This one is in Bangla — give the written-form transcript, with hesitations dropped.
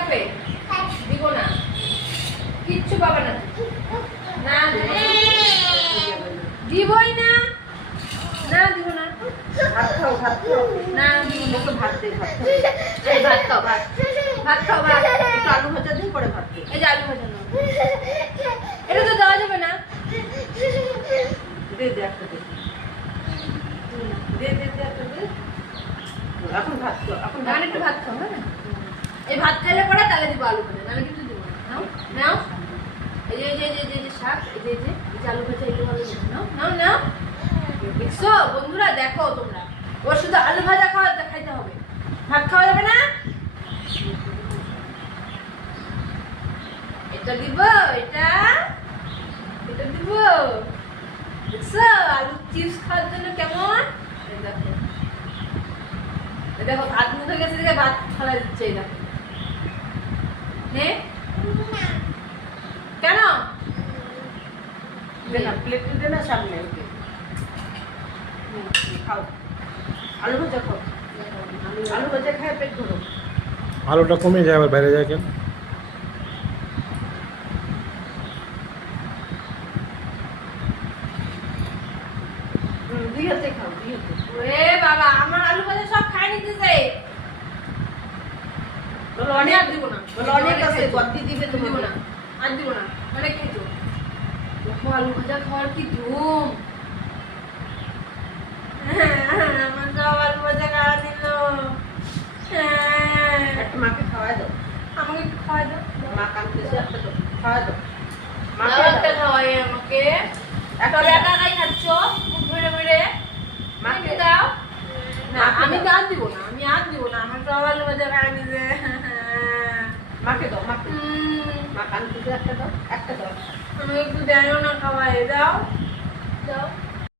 থাকবে? দিব না, কিচ্ছু পাবে না। না দিবই না, না দিব না। ভাত খাও, ভাত খাও। না ওকে ভাত দে, ভাত খাও। এই ভাত খাও, ভাত ভাত খাও, ভাত। একটু আলু ভাজা দিয়ে পরে ভাত দে। এই যে আলু ভাজা নাও। এটা তো দেওয়া যাবে না। দে দে একটা দে। দে দে দে একটা দে। এখন ভাত খাও, এখন এখন একটু ভাত খাও, হ্যাঁ? এই ভাত খাইলে পরে তাহলে দিব আলু ভাজা, নাহলে কিন্তু দিব না। নাও নাও, এই যে এই যে এই যে শাক, এই যে এই যে আলু ভাজা, একটু ভালো নাও নাও নাও। দেখছো বন্ধুরা, দেখো তোমরা, ওর শুধু আলু ভাজা খাইতে হবে, ভাত খাওয়া যাবে না। এটা দিব, এটা এটা দিব। দেখছো আলু চিপস খাওয়ার জন্য কেমন? এই দেখো, এই দেখো ভাত মুখে গেছে, দেখে ভাত ফেলা দিচ্ছে। এই দেখো, নে কেন? দে না, প্লেটে দে না সামনে ওকে। খাও, আলু ভাজা খাও। আলু ভাজা খায় পেট ভরো। আলুটা কমে যায়, আবার বেড়ে যায় কেন? দুই হাতে খাও, দুই হাতে। ওরে বাবা, আমার আলু ভাজা সব খাই নিতেছে। বলো আমি অনেক আর দিব না, বলো অনেক আছে, বদ্দি দিবে দিব তুমি না, আর দিব না, অনেক খেতো। দেখো আলু ভাজা খাওয়ার কি ধুম। আমার সব আলু ভাজা খাওয়া দিল। একটা মাকে খাওয়াই দাও। আমাকে একটু খাওয়াই দাও। মা কাঁদতেছে, একটা দাও, খাওয়াই দাও। দাও মাকে একটা দাও। খাওয়াই আমাকে। একটা তবে দাও। একা একাই খাচ্ছ মুখ ভরে ভরে। মাকে একটু দাও। না মাকে আমি দাও। তো আর দিব না, আমি আর দিব না, আমার সব আলু ভাজা খাওয়া দিছে। মাকে দাও, মাকে। মা কাঁদতেছে, একটা দাও, একটা দাও। আমি একটু দেয়ও না খাওয়াই, দাও দাও।